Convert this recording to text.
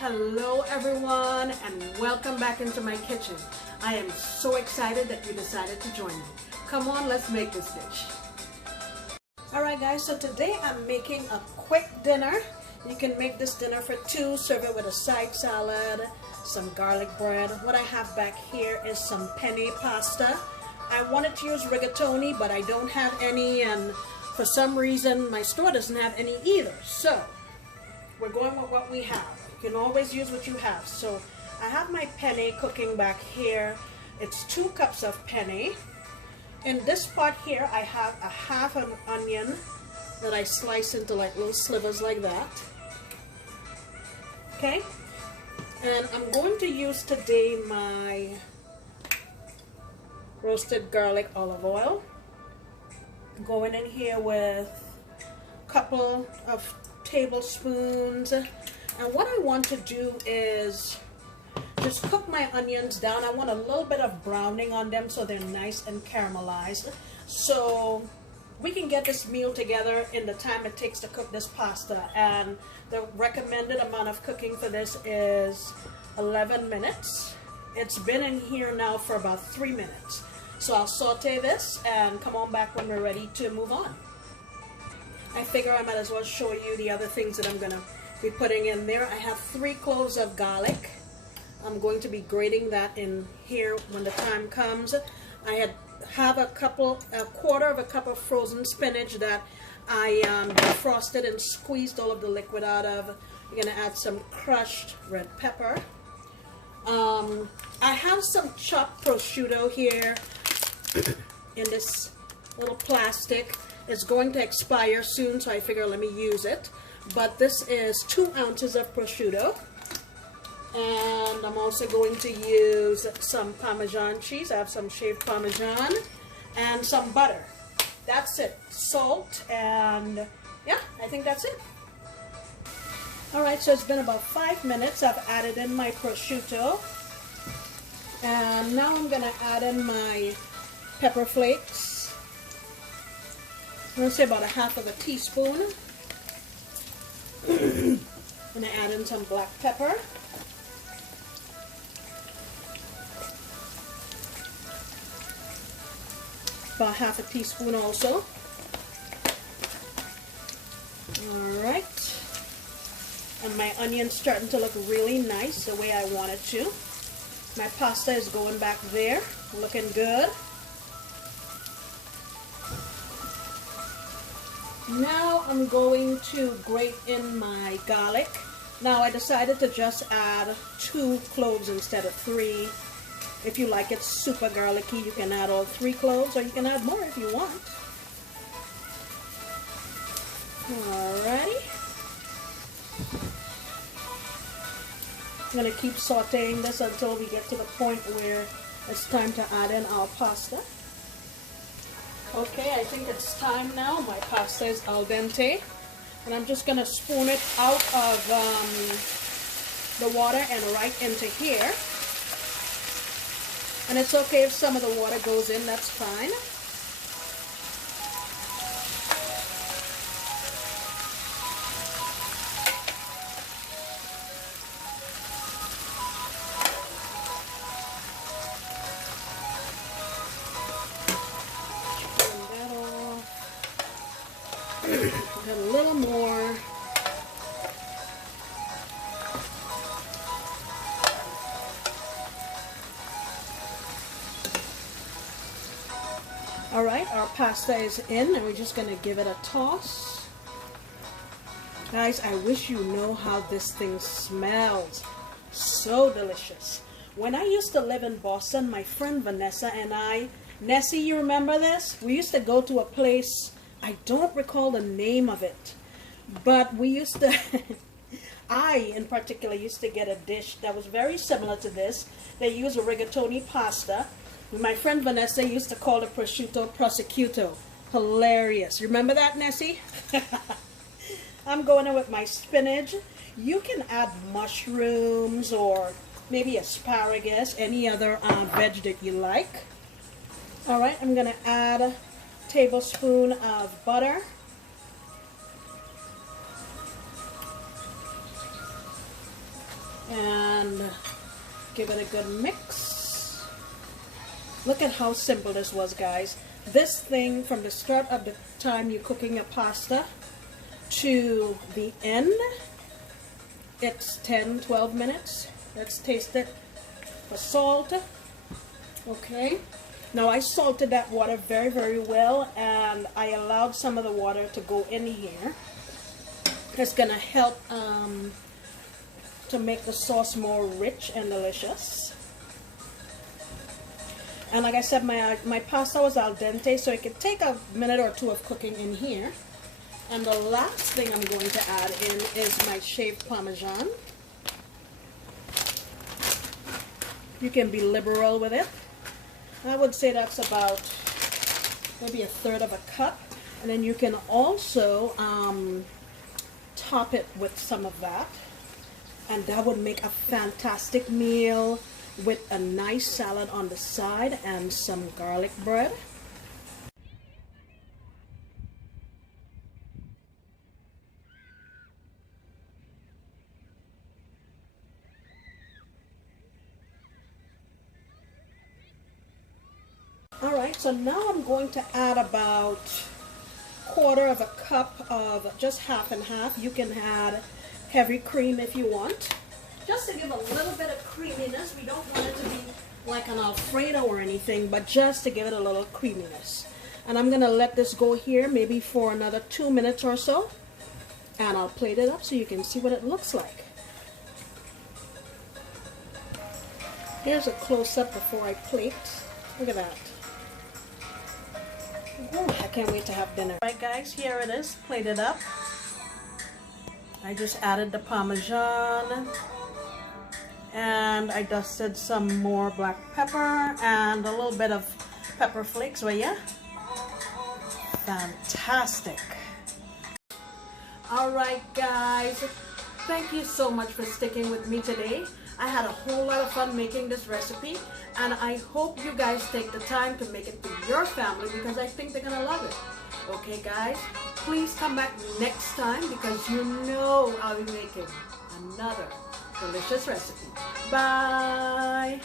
Hello everyone and welcome back into my kitchen. I am so excited that you decided to join me. Come on, let's make this dish. Alright guys, so today I'm making a quick dinner. You can make this dinner for two, serve it with a side salad, some garlic bread. What I have back here is some penne pasta. I wanted to use rigatoni, but I don't have any, and for some reason my store doesn't have any either. So we're going with what we have. You can always use what you have. So I have my penne cooking back here. It's 2 cups of penne. In this pot here I have a half an onion that I slice into like little slivers like that. Okay, and I'm going to use today my roasted garlic olive oil. Going in here with a couple of tablespoons. And what I want to do is just cook my onions down. I want a little bit of browning on them so they're nice and caramelized. So we can get this meal together in the time it takes to cook this pasta. And the recommended amount of cooking for this is 11 minutes. It's been in here now for about 3 minutes. So I'll saute this and come on back when we're ready to move on. I figure I might as well show you the other things that I'm going to be putting in there. I have 3 cloves of garlic. I'm going to be grating that in here when the time comes. I have a quarter of a cup of frozen spinach that I defrosted and squeezed all of the liquid out of. We're going to add some crushed red pepper. I have some chopped prosciutto here in this little plastic. It's going to expire soon, so I figure let me use it. But this is 2 ounces of prosciutto. And I'm also going to use some Parmesan cheese. I have some shaved Parmesan and some butter. That's it. Salt, and yeah, I think that's it. Alright, so it's been about 5 minutes. I've added in my prosciutto. And now I'm going to add in my pepper flakes. I'm going to say about 1/2 teaspoon. I'm going to add in some black pepper. About 1/2 teaspoon also. Alright. And my onion's starting to look really nice the way I want it to. My pasta is going back there, looking good. Now I'm going to grate in my garlic. Now I decided to just add 2 cloves instead of 3. If you like it super garlicky, you can add all 3 cloves, or you can add more if you want. Alrighty. I'm going to keep sauteing this until we get to the point where it's time to add in our pasta. Okay, I think it's time now. My pasta is al dente. And I'm just going to spoon it out of the water and right into here. And it's okay if some of the water goes in, that's fine. Got a little more. Alright, our pasta is in and we're just going to give it a toss. Guys, I wish you know how this thing smells. So delicious. When I used to live in Boston, my friend Vanessa and I, Nessie, you remember this? We used to go to a place, I don't recall the name of it, but we used to, I in particular used to get a dish that was very similar to this. They use a rigatoni pasta. My friend Vanessa used to call the prosciutto. Hilarious. Remember that, Nessie? I'm going in with my spinach. You can add mushrooms or maybe asparagus, any other veg that you like. Alright, I'm going to add a tablespoon of butter. and give it a good mix. Look at how simple this was, guys. This thing, from the start of the time you're cooking your pasta to the end, it's 10-12 minutes. Let's taste it for salt. Okay, now I salted that water very well, and I allowed some of the water to go in here. It's gonna help to make the sauce more rich and delicious. And like I said, my pasta was al dente, so it could take a minute or two of cooking in here. And the last thing I'm going to add in is my shaved Parmesan. You can be liberal with it. I would say that's about maybe 1/3 of a cup. And then you can also top it with some of that. And that would make a fantastic meal with a nice salad on the side and some garlic bread. Alright, so now I'm going to add about 1/4 of a cup of just half and half. You can add heavy cream if you want, just to give a little bit of creaminess. We don't want it to be like an Alfredo or anything, but just to give it a little creaminess. And I'm going to let this go here maybe for another 2 minutes or so, and I'll plate it up so you can see what it looks like. Here's a close-up before I plate. Look at that. Ooh, I can't wait to have dinner. Alright guys, here it is, plated up. I just added the Parmesan, and I dusted some more black pepper and a little bit of pepper flakes. But yeah, fantastic. Alright guys, thank you so much for sticking with me today. I had a whole lot of fun making this recipe, and I hope you guys take the time to make it for your family, because I think they're gonna love it. Okay guys, please come back next time, because you know I'll be making another delicious recipe. Bye!